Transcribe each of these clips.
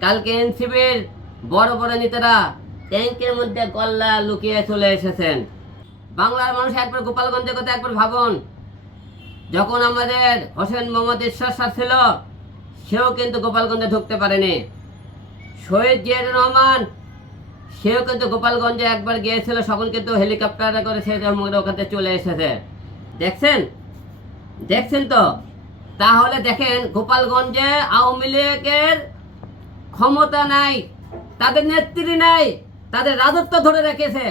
কালকে এনসিবির বড় বড় নেতারা ট্যাঙ্কের মধ্যে গল্লা লুকিয়ে চলে এসেছেন। বাংলার মানুষ একবার গোপালগঞ্জের কথা একবার ভাবুন। যখন আমাদের হোসেন মোহাম্মদ ঈশ্বর ছিল, সেও কিন্তু গোপালগঞ্জে ঢুকতে পারেনি। শহীদ জিয়াউর রহমান, সেও কিন্তু গোপালগঞ্জে একবার গিয়েছিল সকল কিন্তু হেলিকপ্টারে করে সে ওখানে চলে এসেছে। দেখছেন? দেখছেন তো? তাহলে দেখেন, গোপালগঞ্জে আওয়ামী লীগের ক্ষমতা নাই, তাদের নেত্রী নাই, তাদের রাজত্ব ধরে রেখেছে।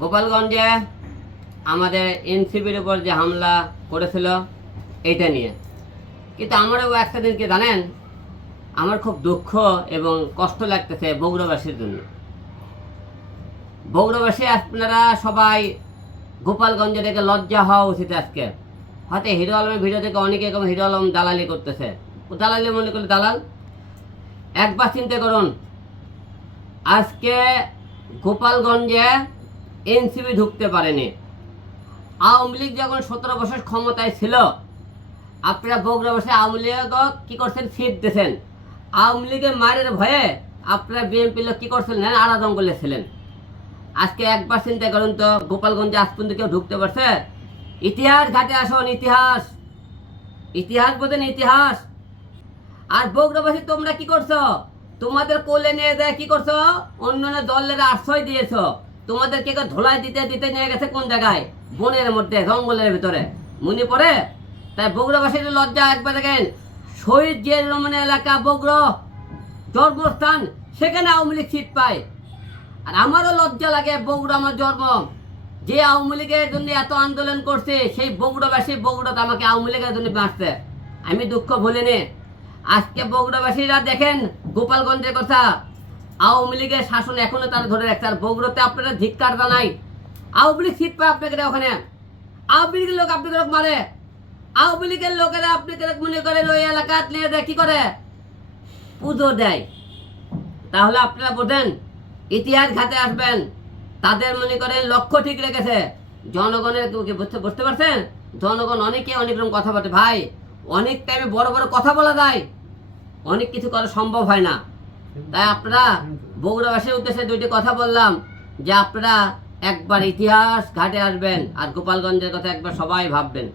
গোপালগঞ্জে আমাদের এনসিবির উপর যে হামলা করেছিল এটা নিয়ে। কিন্তু আমারও একটা দিনকে জানেন? আমার খুব দুঃখ এবং কষ্ট লাগতেছে বগুড়াবাসীর জন্য। বগুড়াবাসী আপনারা সবাই গোপালগঞ্জে থেকে লজ্জা হওয়া উচিত আজকে। হয়তো হিরো আলমের ভিডিও থেকে অনেকে এরকম হিরো আলম দালালি করতেছে। দালালি মনে করলে দালাল? একবার চিন্তা করুন। আজকে গোপালগঞ্জে এনসিবি ঢুকতে পারেনি। আওয়ামী লীগ যখন সতেরো বছর ক্ষমতায় ছিল, আপনারা বগুড়া বসে আওয়ামী লীগ কি করছেন? সিট দিয়েছেন। আওয়ামী লীগের মারের ভয়ে আপনারা বিএনপি লোক কি করছিলেন? আড়া জঙ্গলে ছিলেন। আজকে একবার চিন্তা করুন তো, গোপালগঞ্জে আজ পর্যন্ত কেউ ঢুকতে পারছে? ইতিহাস ঘাটে আসুন, ইতিহাস। ইতিহাস বোঝেন, ইতিহাস। আর বগুড়াবাসী তোমরা কি করছ? তোমাদের কোলে নিয়ে দেয় কি করছ? অন্য দলের আশ্রয় দিয়েছ। তোমাদেরকে ধোলাই দিতে দিতে নিয়ে গেছে কোন জায়গায়? বনের মধ্যে, জঙ্গলের ভিতরে। মনে পড়ে? তাই বগুড়াবাসীর লজ্জা একবার দেখেন। শহীদ যে রহমানের এলাকা বগুড়ো জন্মস্থান, সেখানে আওয়ামী লীগ সিট পায়। আর আমারও লজ্জা লাগে বগুড়া আমার জন্ম। যে আওয়ামী লীগের জন্য এত আন্দোলন করছে, সেই বগুড়াবাসী বগুড়াতে আমাকে আওয়ামী লীগের জন্য বাঁচতে। আমি দুঃখ ভুলিনি আজকে বগুড়াবাসীরা দেখেন গোপালগঞ্জের কথা। আওয়ামী লীগের শাসন এখনও তারা ধরে রাখছে। আর বগুড়াতে আপনারা ধিক্কার জানাই। আওয়ামী লীগ সিট পায় আপনাকে ওখানে। আওয়ামী লীগের লোক আপনাকে লোক মারে। আওয়ামী লীগের লোকেরা আপনাকে মনে করেন ওই এলাকা নিয়ে দেয় কি করে? পুজো দেয়। তাহলে আপনারা বোঝেন, ইতিহাস ঘাতে আসবেন। তাদের মনে করেন লক্ষ্য ঠিক রেখেছে। জনগণের বুঝতে পারছেন? জনগণ অনেকে অনেক রকম কথা বলে ভাই অনেক টাইমে বড় বড় কথা বলা যায়। অনেক কিছু করা সম্ভব হয় না। তাই আপনারা বগুড়াবাসীর উদ্দেশ্যে দুইটি কথা বললাম, যে আপনারা একবার ইতিহাস ঘাটে আসবেন আর গোপালগঞ্জের কথা একবার সবাই ভাববেন।